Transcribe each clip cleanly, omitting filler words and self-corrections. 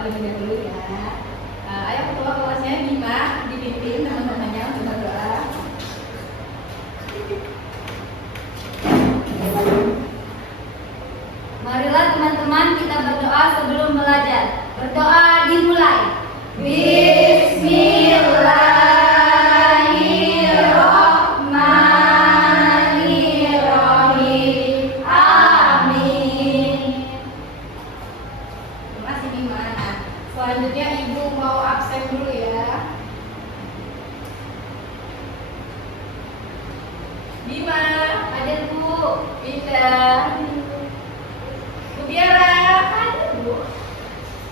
terlebih dahulu ya. Ayo ketua kelasnya Bima dipimpin teman-temannya untuk berdoa. Marilah teman-teman kita berdoa sebelum belajar. Berdoa dimulai. Bismillahirrahmanirrahim. Amin. Terima kasih Bima. Nah, selanjutnya Ibu mau absen dulu ya. Bima, Ada Bu. Indah, Bu Tiara, ada Bu.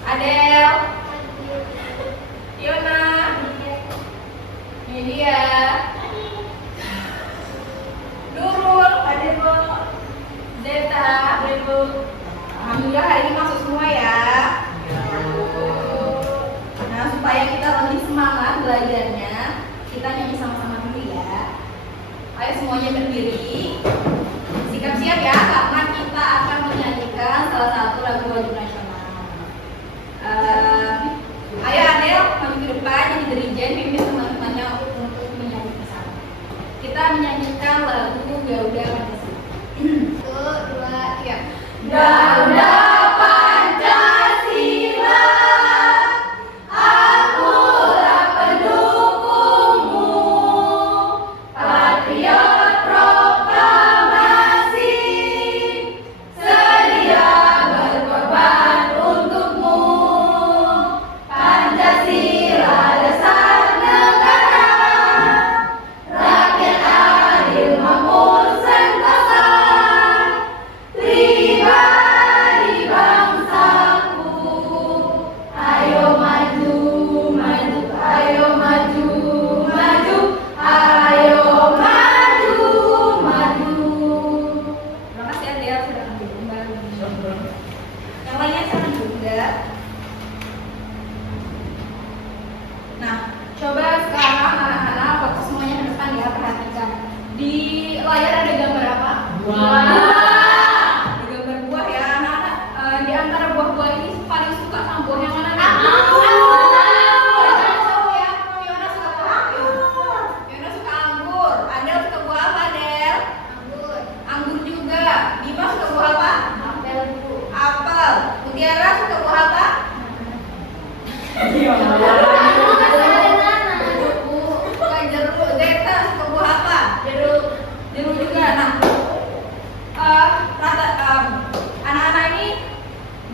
Adel, Yona, ini dia. Nurul, ada Bu. Zeta, ada Bu. Alhamdulillah hari ini masuk semua ya. Nah, supaya kita lebih semangat belajarnya, kita nyanyi sama-sama dulu ya. Ayo semuanya berdiri. Sikap siap ya, karena kita akan menyanyikan salah satu lagu wajib nasional. Ayo Adel, maju ke depan jadi dirijen, pimpin teman-temannya untuk menyanyi bersama. Kita menyanyikan lagu Garuda Pancasila. 1, 2, 3. Garuda Pancasila, akulah pendukungmu, patriot proklamasi, sedia berkorban untukmu. Pancasila dasar negara, rakyat adil makmur sentosa, pribadi bangsaku. Ayo maju, maju, ayo maju, maju, ayo maju, maju. Terima kasih Adel sudah ambil kembali. Yang lainnya jangan juga. Nah, coba sekarang anak-anak fokus semuanya ke depan ya, perhatikan. Di layar ada gambar apa? Ada gambar buah ya, anak-anak. Di antara buah-buah ini paling suka sama buah yang mana? Anggur. Ya, Yona suka buah apa? Yona suka anggur. Adel suka buah apa, Adel? Anggur. Anggur juga. Bima suka buah apa? Apel Bu. Apel. Mutiara suka buah apa? Jeruk, Bu. Suka jeruk. Zeta suka buah apa? Jeruk. Jeruk juga. Nah, anak-anak ini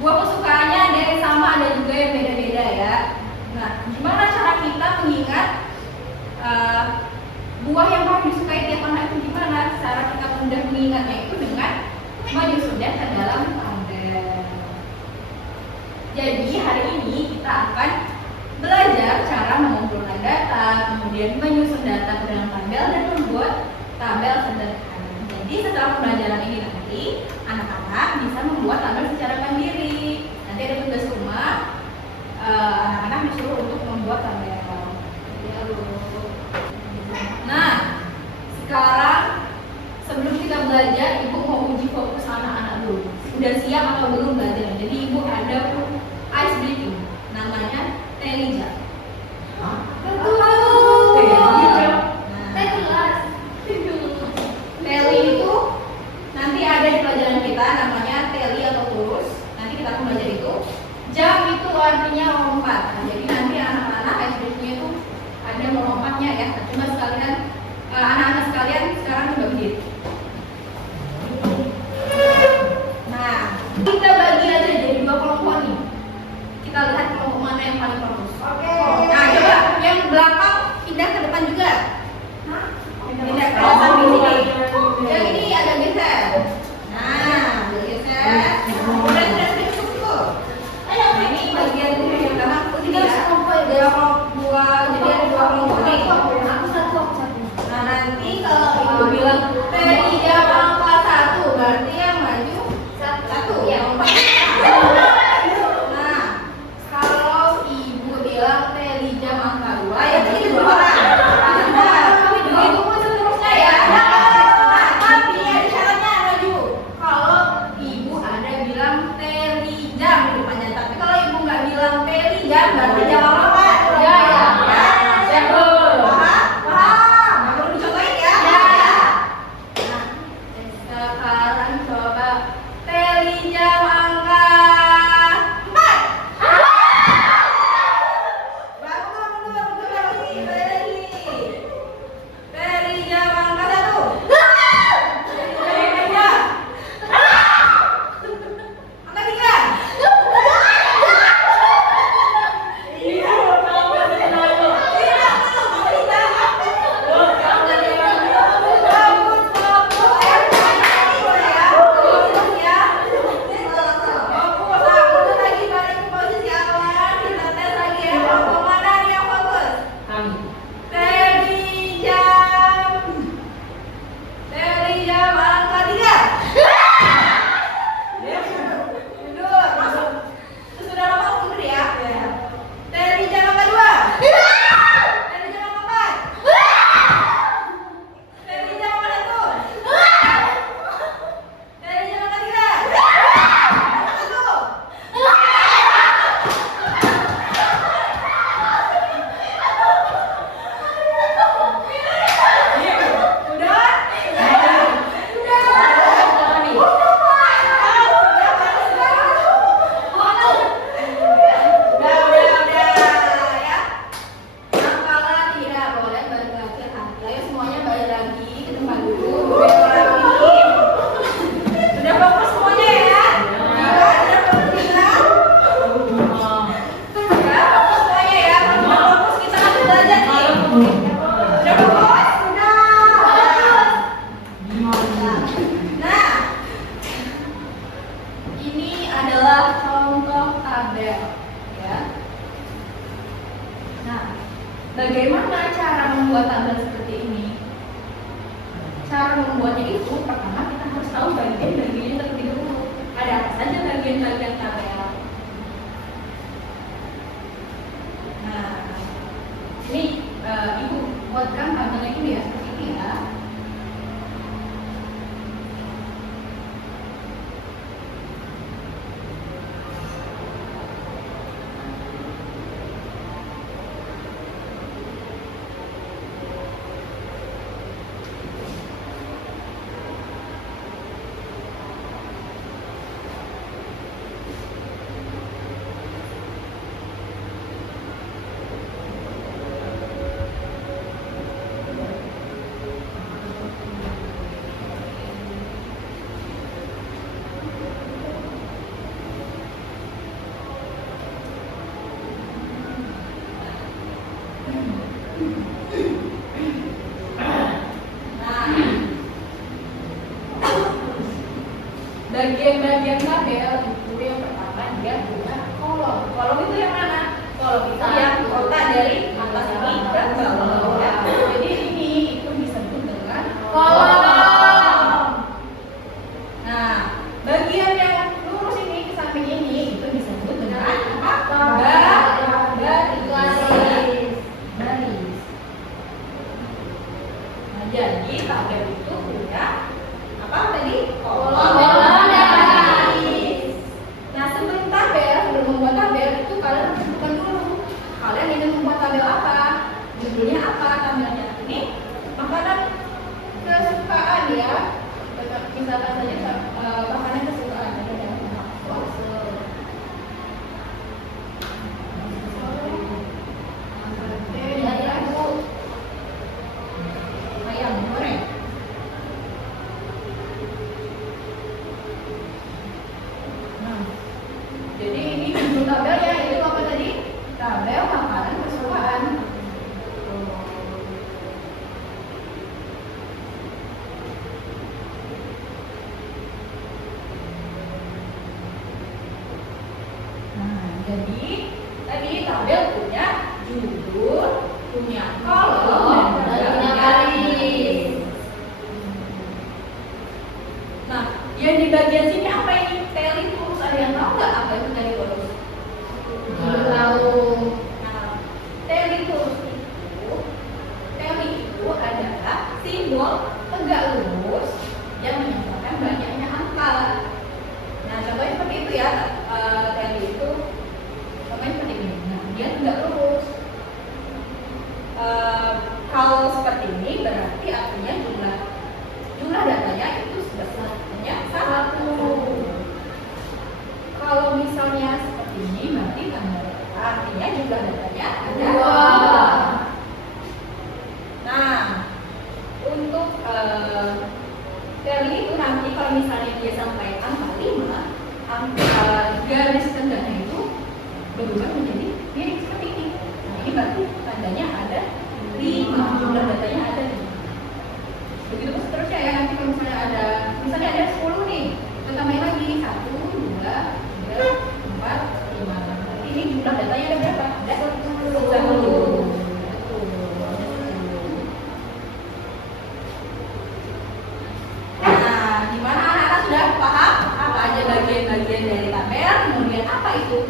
buah kesukaannya ada yang sama, ada juga yang beda-beda ya. Nah, gimana cara kita mengingat buah yang paling disukai tiap anak itu gimana? Cara kita mudah mengingatnya itu dengan menyusunnya ke dalam tabel. Jadi hari ini kita akan belajar cara mengumpulkan data, kemudian menyusun data ke dalam tabel dan membuat tabel sederhana. Jadi setelah pembelajaran ini nanti anak-anak bisa membuat tabel secara mandiri. Nanti ada tugas rumah, anak-anak disuruh untuk membuat tabel. Nah, sekarang sebelum kita belajar, Ibu mau uji fokus anak-anak dulu. Udah siap atau belum belajar? Jadi Ibu ada ice breaking, namanya Telija. Teli itu nanti ada di pelajaran kita, namanya teli atau tulus. Nanti kita akan belajar itu. Jam itu artinya lompat. Nah, jadi nanti anak-anak ice breaking itu ada melompatnya ya. Cuma sekalian anak-anak sekalian sekarang coba berdiri. Nah, kita bagi aja jadi 2 kelompok nih. Kita lihat kelompok mana yang paling bagus. Oke. Nah, coba yang belakang pindah ke depan juga. Pindah ke depan di sini. Yang ini agak geser. Nah, geser. Sudah cukup. Nah, ini bagian yang belakang putih ya. Dua, jadi ada 2 kelompok nih. Aku satu. Nah, nanti kalau Ibu bilang Teri jam kelas 1, berarti yang maju 1 yang lompat. Nah, kalau Ibu bilang jam berarti jam apa? Ya, ya. Ya. Paham? Paham. Nah, perlu dicontohin ya. Ya. Nah, sekarang coba teli jam angka 4. Bangun lagi. Teli jam angka 1. Teli jam angka 3. Ini adalah contoh tabel, ya. Nah, bagaimana cara membuat tabel seperti ini? Cara membuatnya itu pertama kita harus tahu bagian-bagiannya terlebih dahulu. Ada apa saja bagian-bagian tabel? Nah, ini ibu buatkan tabelnya ini ya, seperti ini ya. Bagian-bagian tabel itu yang pertama dia punya kolom. Kolom itu yang mana? Kolom itu yang kota dari atas ini ke bawah. Ya. Jadi ini itu disebut dengan kolom. Nah, bagian yang lurus ini ke samping ini itu disebut dengan apa? Baris. Nah, jadi tabel itu punya apa tadi? Kolom. Nah, sebelum membuat tabel itu kalian tentukan dulu. Kalian ingin membuat tabel apa? Judulnya apa tabelnya? Ini makanan kesukaan ya. Misalkan saja makanan kesukaan. Ada ayam goreng. Jadi ini judul tabelnya itu apa tadi? Tabel makanan kesukaan. Nah, jadi tadi tabel punya judul, punya kolom, dan punya baris. Nah, yang di bagian sini apa ini? Teli terus, ada yang tahu nggak apa itu teli terus? Tahu. Nah, teli terus itu adalah simbol tegak lurus yang menyatakan banyaknya angka. Nah, contohnya seperti itu ya. Teli itu contohnya seperti ini. Nah, kemudian tidak lurus. Kalau seperti ini berarti artinya jumlah datanya itu sebesarnya 1. Kalau misalnya seperti ini berarti artinya jumlah datanya ada 2. Nah, untuk kali itu nanti kalau misalnya dia sampai angka 5, angka garis tengganya itu berubah menjadi miring seperti ini. Nah, ini berarti tandanya ada 5, jumlah datanya ada 5. Begitu seterusnya ya, nanti kalau misalnya ada 10 nih, kita tambahin lagi 1, 2, 3, 4, 5. Berarti ini jumlah datanya ada berapa? Ada 10. Nah, gimana anak-anak sudah paham apa aja bagian-bagian dari tabel? Kemudian apa itu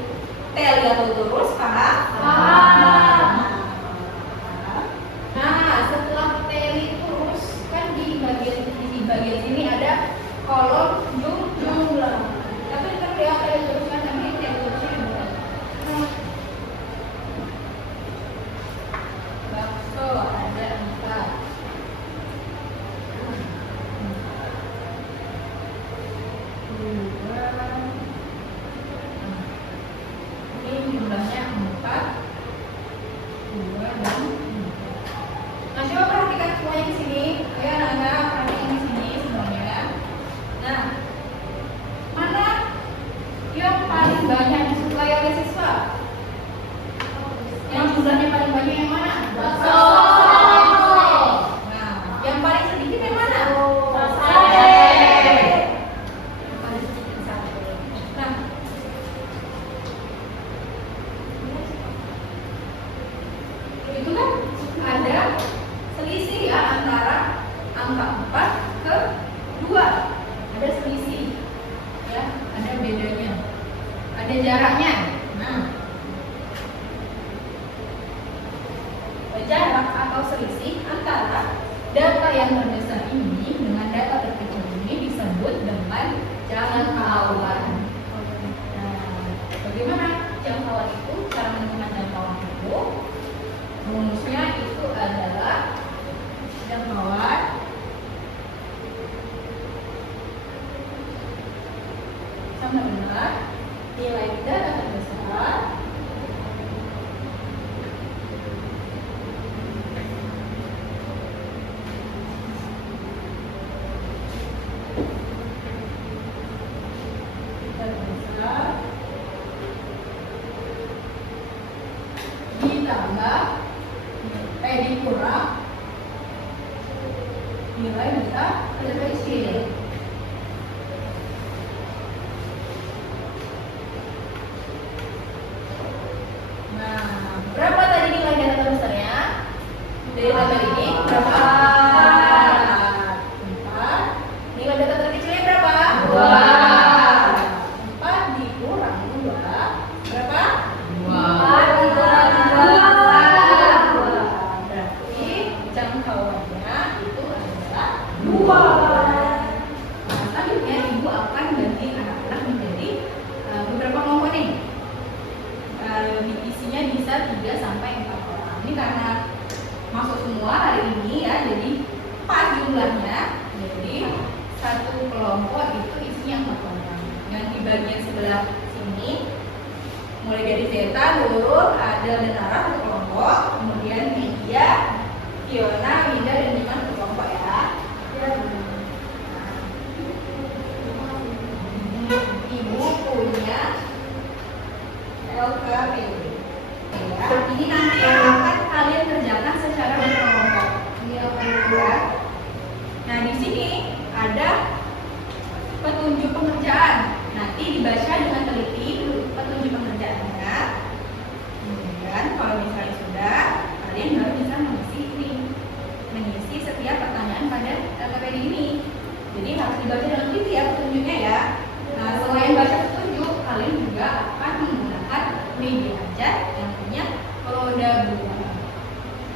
teli atau lurus? Paham? Paham. Nah, setelah teli lurus kan di bagian sini ada kolom jumlah. Tapi kan dia teli lurus kan, tapi ini teli lurusnya bukan. Bakso ada 4. Ini jumlahnya 4, 2 dan 3. Nah, coba perhatikan semuanya di sini. Ayo anak-anak perhatikan di sini semuanya. Nah, mana yang paling banyak disukai oleh siswa? Yang jumlahnya paling banyak yang mana? Bakso. Nah, yang paling sedikit yang mana? Sate. Yang paling sedikit sate. Nah, itu kan ada selisih ya antara angka 4 ke 2. Ada selisih ya, ada bedanya, ada jaraknya. Nah, jarak atau selisih antara data yang terbesar ini dengan data terkecil ini disebut dengan jangkauan. Nah, bagaimana jangkauan itu? Cara menentukan jangkauan itu rumusnya itu adalah jangkauan sama dengan nilai data terbesar ditambah dikurang nilai data terkecil. Nah, berapa tadi nilai data terbesarnya? Dari tabel ini berapa? 4. Nilai data terkecilnya berapa? 2. 4 dikurang 2 berapa? 4 dikurang 2. Berarti jangkauannya itu adalah 2. Nah, selanjutnya ibu akan bagi anak-anak menjadi beberapa kelompok nih. Isinya bisa 3 sampai 4 orang. Ini karena masuk semua hari ini ya, jadi 4 jumlahnya. Jadi satu kelompok itu isinya 4 orang. Yang di bagian sebelah sini mulai dari Zeta, Nurul, Adel, dan Nara satu kelompok. Kemudian Media, Fiona, Winda, dan Diman satu kelompok ya. Ibu punya LKP. Ya, ini nanti akan kalian kerjakan secara berkelompok. Ya. Nah, di sini ada petunjuk pengerjaan. Nanti dibaca dengan teliti petunjuk pengerjaannya. Kemudian kalau misalnya sudah, kalian baru bisa mengisi setiap pertanyaan pada LKPD ini. Jadi harus dibaca dengan teliti ya petunjuknya ya. Nah, selain baca petunjuk, kalian juga akan menggunakan media ajar yang punya roda 2.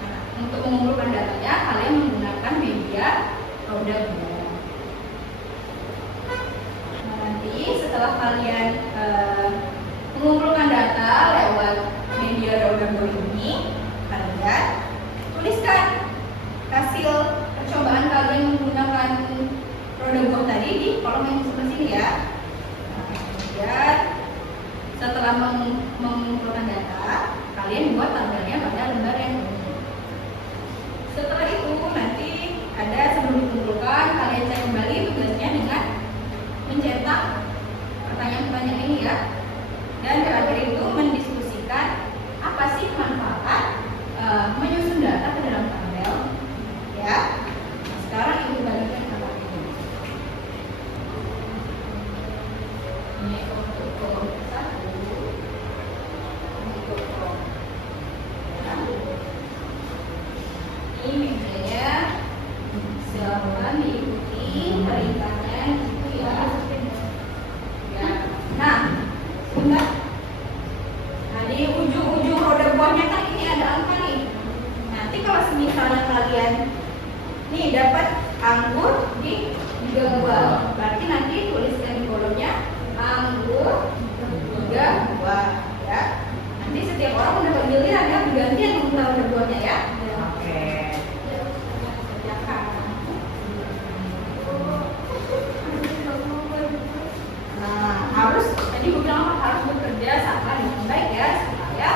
Nah, untuk mengumpulkan datanya, kalian menggunakan media roda 2. Nah, nanti setelah kalian mengumpulkan data lewat media roda buah tadi di kolom yang sebelah sini ya. Nah, kemudian setelah mengumpulkan data, kalian buat tabelnya pada lembar yang ini. Setelah itu nanti ada sebelum dikumpulkan, kalian cek kembali tugasnya dengan mencetak pertanyaan-pertanyaan ini ya. Dan terakhir itu mendiskusikan apa sih manfaat menyusun data ke dalam tabel ya. Nah, sekarang ibu bagikan tabel ini. Ini untuk kolom 1, untuk kolom 6. Ini mejanya, silakan diikuti perintahnya gitu ya. Ya. Nah, sebentar. Nah, di ujung-ujung roda buahnya kan ini ada angka nih. Nanti kalau misalnya kalian nih dapat anggur di 3 buah, berarti nanti tuliskan di kolomnya anggur 3 buah ya. Nanti setiap orang udah giliran ya, bergantian untuk roda buahnya ya. Oke. Nah, harus tadi gue bilang harus bekerja sama dengan baik ya, supaya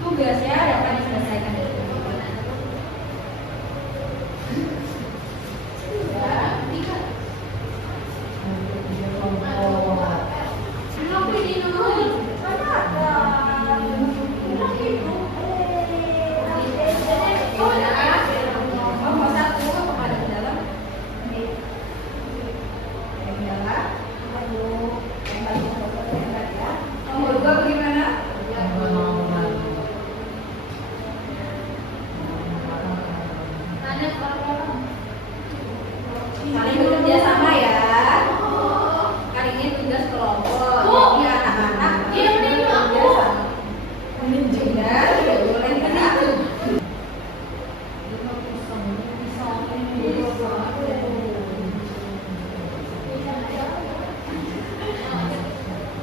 tugasnya dapat diselesaikan dari teman-teman. Ya, tiga. Kenapa ini dulu? Mana ada? Bilang gitu. Oh, ya. Nomor 1 ada di dalam. Yang di dalam. Nomor 2 bagaimana? Saling bekerja sama ya. Kali ini tugas kelompok. Jadi anak-anak bekerja sama. Juga tidak boleh begitu.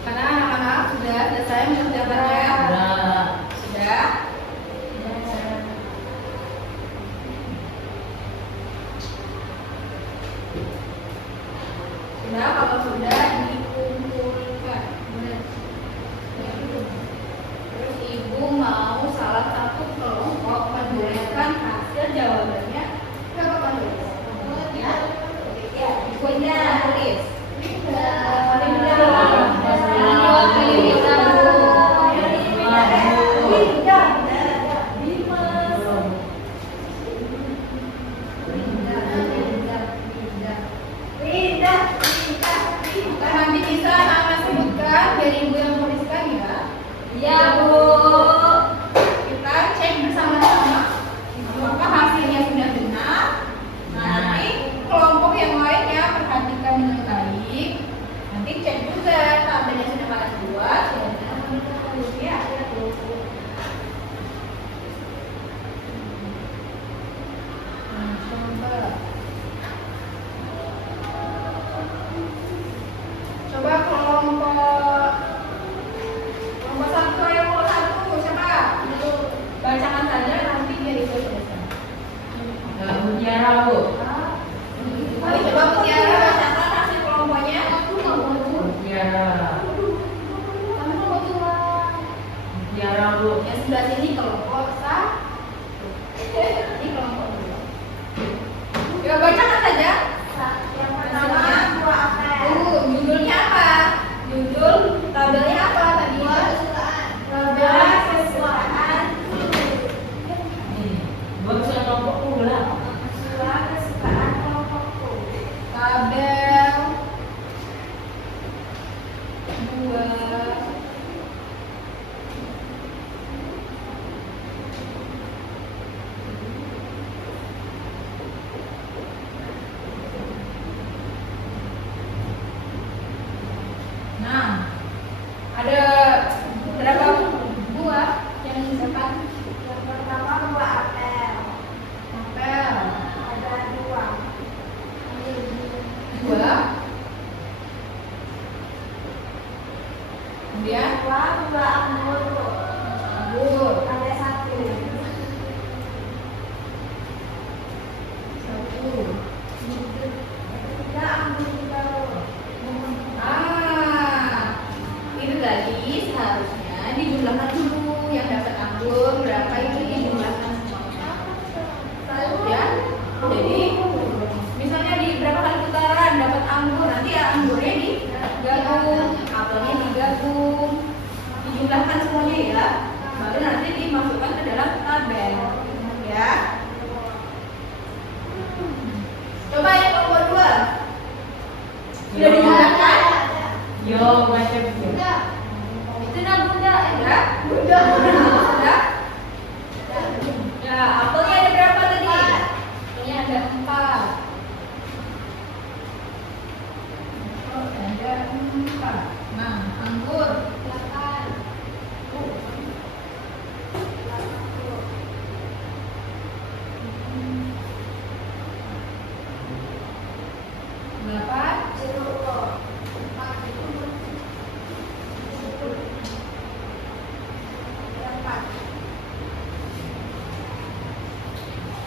Karena anak-anak sudah selesai mengerjakannya. Sudah. Sudah, kalau sudah dikumpulkan. Terus ibu mau salah satu kelompok menuliskan hasil jawabannya ke papan tulis. Ya, ya, ibunya tulis. Nanti bisa anak sebutkan dari ibu yang tuliskan ya. Ya, Bu. Kita cek bersama-sama apakah hasilnya sudah benar. Nanti kelompok yang lainnya perhatikan dengan baik. Nanti cek juga tabelnya sudah kalian buat. Ya, coba kelompok 1 yang mau 1 siapa? Bacakan saja nanti biar ibu selesai. Mutiara, Bu. Ayo coba Mutiara bacakan hasil kelompoknya. Mutiara. Mutiara, Bu. Yang sebelah sini kelompok 1. Ini kelompok 2. Ya bacakan saja. Yang pertama judulnya apa? Judul tabelnya apa tadi? Tabel kesukaan. Buat saya kelompokku lah. Kesukaan kelompokku. Tabel 2. dimasukkan ke dalam tabel. Ya. Coba yang nomor 2. Sudah digunakan? Yo, macam itu. Itu nak bunda. Ya. Sudah. Ya, apelnya ada berapa tadi? Ini ada 4. Oh, ada 4. Nah, anggur 8. berapa?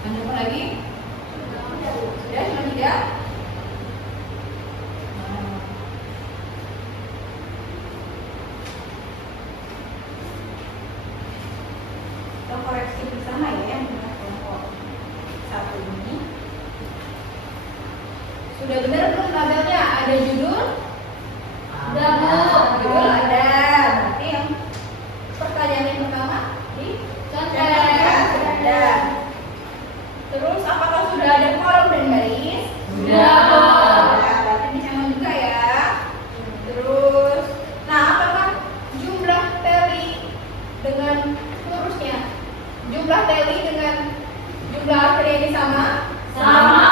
Ada apa lagi? Sudah cuma 3? Kita koreksi bersama ya dengan kelompok 1 ini. Sudah benar belum tabelnya? Ada judul? Sudah, Bu. Judul ada. Berarti yang pertanyaan yang pertama di Contek. sudah ada. Terus apakah sudah ada kolom dan garis? Sudah. Sudah. Berarti dicatat juga ya. Terus, nah apakah jumlah teli dengan lurusnya? Jumlah teli dengan jumlah akhir ini sama? Sama.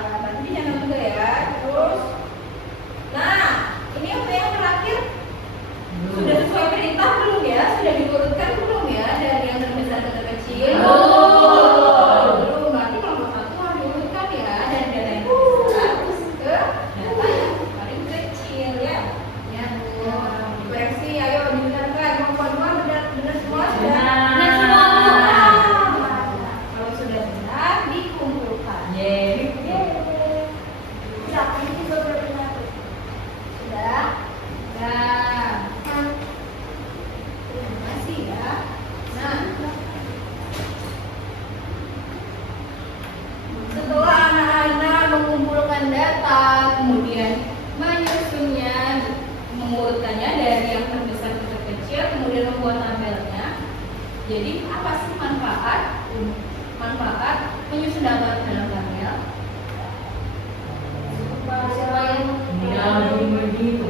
Ya, berarti dicatat juga ya. Terus, nah ini apa yang terakhir? Sudah sesuai perintah belum ya? Sudah diurutkan belum ya? Dari yang terbesar ke terkecil? Belum. Berarti kelompok 1 harus diurutkan ya. Dari data yang terbesar terus ke data yang paling kecil ya. Ya, Bu. Dikoreksi, ayo dibenarkan. Kelompok 2 benar semua sudah? Benar semua, Bu. Kalau sudah benar, dikumpulkan. Ye. Sudah? Nah, terima kasih ya. Nah, setelah anak-anak mengumpulkan data, kemudian menyusunnya, mengurutkannya dari yang terbesar ke terkecil, kemudian membuat tabelnya. Jadi apa sih manfaat menyusun data dalam tabel? Supaya Mudah begitu.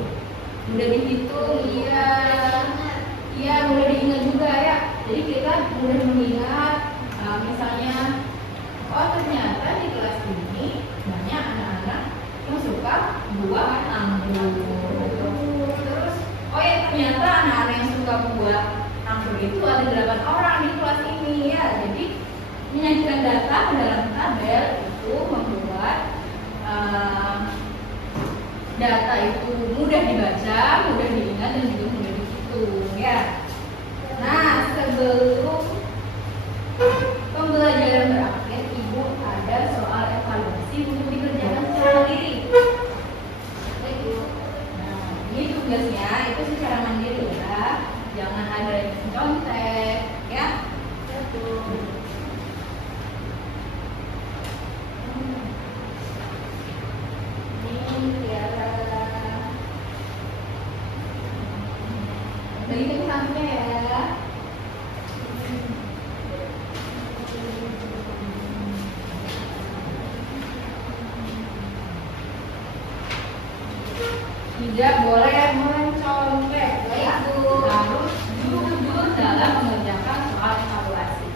mudah dihitung, iya, mudah diingat juga ya. Jadi kita mudah mengingat, misalnya, oh ternyata di kelas ini banyak anak-anak yang suka buah anggur. Terus, oh ya ternyata anak-anak yang suka buah anggur itu ada 8 orang di kelas ini ya. Jadi menyajikan data ke dalam tabel itu membuat data itu mudah dibaca, mudah diingat dan juga mudah dihitung ya. Nah, sebelum pembelajaran berakhir, Ibu ada soal evaluasi untuk dikerjakan secara mandiri. Nah, ini tugasnya itu secara mandiri ya. Jangan ada yang contek ya. Begitu sampai ya. Tidak boleh mencontek, yaitu harus jujur dalam mengerjakan soal evaluasi.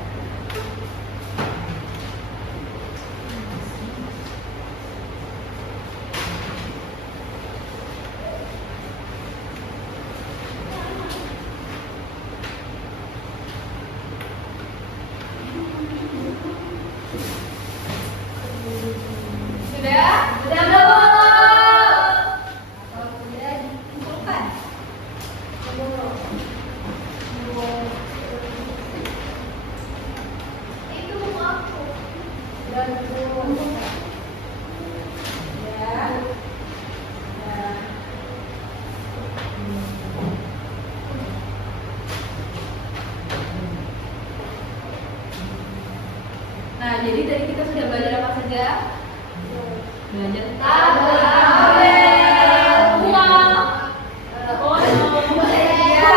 Sudah? Sudah belum? Kalau sudah dikumpulkan. Itu aku. Sudah dikumpulkan. Ya. Ya. Nah, jadi tadi kita sudah belajar apa saja? Belajar Tabel, uang, ya, ya.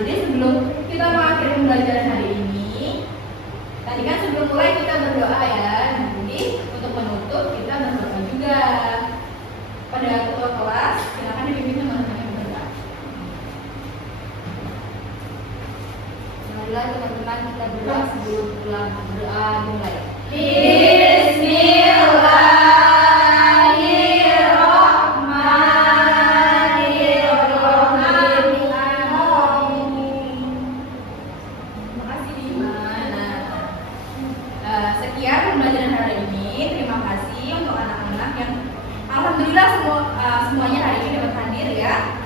jadi sebelum kita mengakhiri pembelajaran hari ini, tadi kan sebelum mulai kita berdoa ya. Jadi untuk menutup kita berdoa juga. Pada ketua kelas, silakan dipimpin teman-teman berdoa. Marilah teman-teman kita berdoa sebelum pulang. Berdoa dimulai. Terima kasih Diman. Sekian pembelajaran hari ini. Terima kasih untuk anak-anak yang alhamdulillah semuanya hari ini dapat hadir ya.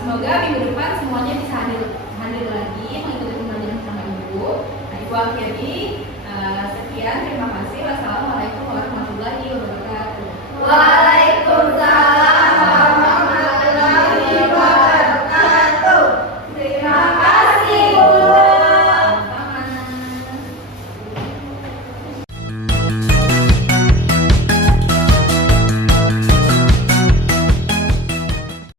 Semoga minggu depan semuanya bisa hadir lagi mengikuti pembelajaran sama Ibu. Nah, Ibu akhiri. Sekian, terima kasih. Wassalamualaikum warahmatullahi wabarakatuh.